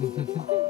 嗯 哼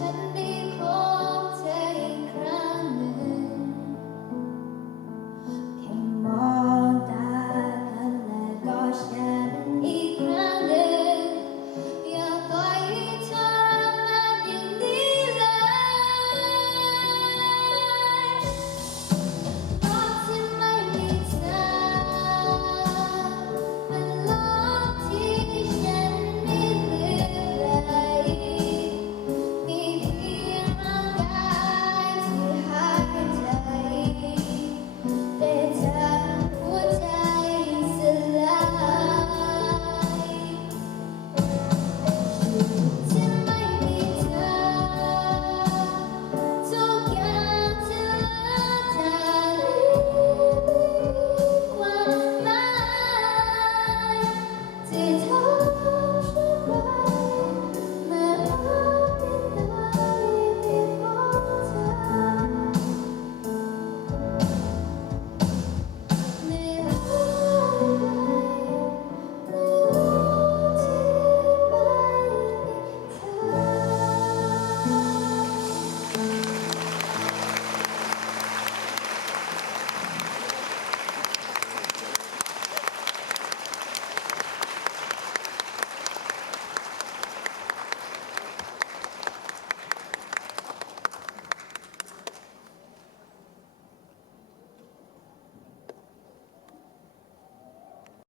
ฉัน